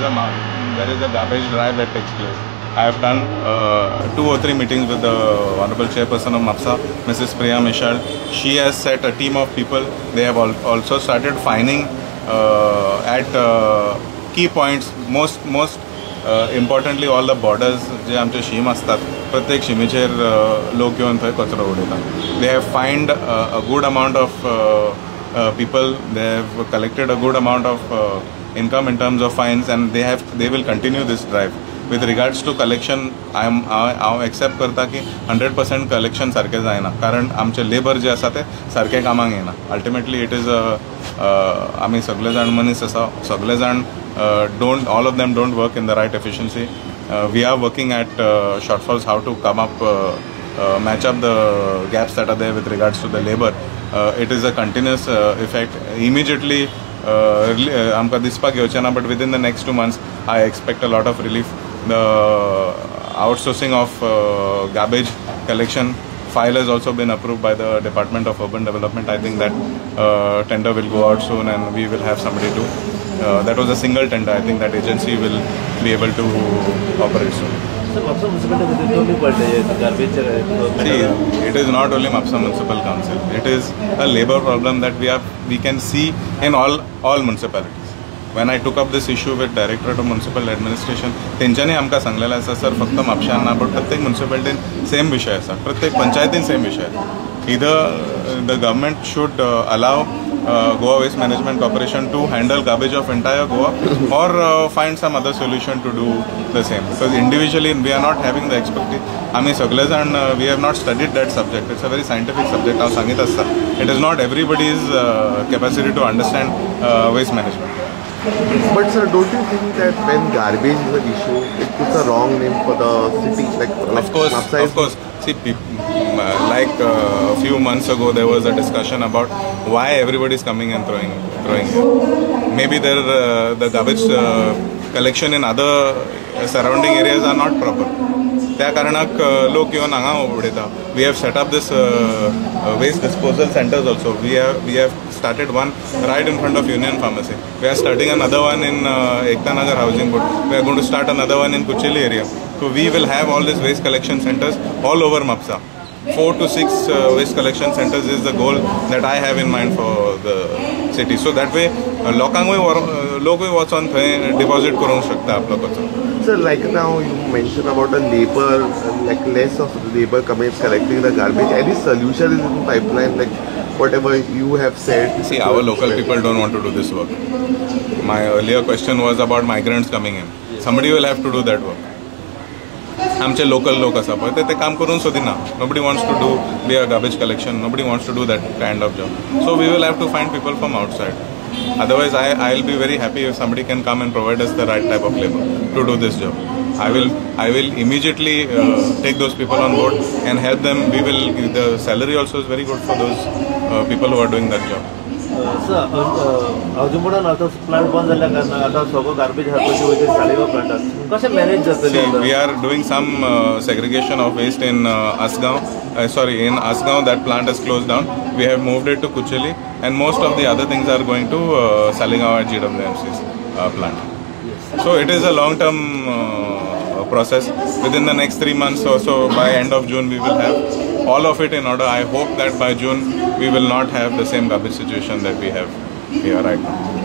there is a garbage drive that takes place. I have done 2 or 3 meetings with the Honorable Chairperson of MAPSA, Mrs. Priya Mishal. She has set a team of people. They have also started fining at key points. Most importantly, all the borders जे आमचे शीम असतात प्रत्येक शीमेचेर लोक येवन थंय कचरो उडयतात. They have fined a good amount of people. They have collected a good amount of income in terms of fines, and they will continue this drive. With regards to collection, I accept करता की 100% collection सारखे जायना, कारण आमचे labour जे आसा ते सारखे कामाक येना. Ultimately it is आमी सगळे जाण मनीस आसा, सगळे जाण all of them don't work in the right efficiency. We are working at shortfalls, how to come up, match up the gaps that are there with regards to the labor. It is a continuous effect. Immediately आमकां दिसपाक येवचें ना, but within the next 2 months I expect a lot of relief. The outsourcing of garbage collection file has also been approved by the Department of Urban Development. I think that tender will go out soon and we will have somebody do. That was a single tender. I think that agency will be able to operate soon. See, it is not only MAPSA Municipal Council. It is a labor problem that we can see in all municipalities. When I took up this issue with Directorate of Municipal Administration, तेंच्यांनी आमकां सांगलेलें आसा sir फक्त म्हापशां ना, but प्रत्येक मुन्सिपालिटीन same विषय आसा, प्रत्येक पंचायतीन सेम विषय. Either the government should allow Goa Waste Management Corporation to handle garbage of entire Goa, or find some other solution to do the same. Because individually we are not having the expertise. आमी सगळे जाण we have not studied that subject. It's a very scientific subject. हांव सांगीत आसता. It is not everybody's capacity to understand waste management. But sir, don't you think that when garbage is an issue, it puts a wrong name for the city? Of course. See, like a few months ago, there was a discussion about why everybody is coming and throwing. Maybe the garbage collection in other surrounding areas are not proper. त्या कारणाक लोक येवन हांगा उडयता. We have set up this waste disposal centers also. We have started one right in front of Union Pharmacy. We are starting another one in Ekta Nagar Housing Board. We are going to start another one in Kucheli area. So we will have all these waste collection centers all over MAPSA. 4 to 6 waste collection centers is the goal that I have in mind for the city. So that way, लोक वचून थंय deposit करूंक शकता आपलो कचरो. Sir, like now you mentioned about the labor, like less of the labor coming collecting the garbage. Any solution is in pipeline, like whatever you have said? See, our local people don't want to do this work. My earlier question was about migrants coming in. Somebody will have to do that work. आमचे local लोक आसा पळय ते काम करून सोदिना. Nobody wants to do garbage collection. Nobody wants to do that kind of job. So we will have to find people from outside. Otherwise, I'll be very happy if somebody can come and provide us the right type of labor to do this job. I will immediately take those people on board and help them. The salary also is very good for those people who are doing that job. Sir, अजून आता plant बंद झाल्या कारण आता सगळं garbage हाडपाची वयचे सालेगाव प्लांटात कशें मॅनेज जातले? We are doing some segregation of waste in Asgaon. In Asgaon, that plant has closed down. We have moved it to Kucheli, and most of the other things are going to Salingaon at GWMC's plant. So it is a long-term process. Within the next 3 months or so, by end of June, we will have all of it in order. I hope that by June, we will not have the same garbage situation that we have here right now.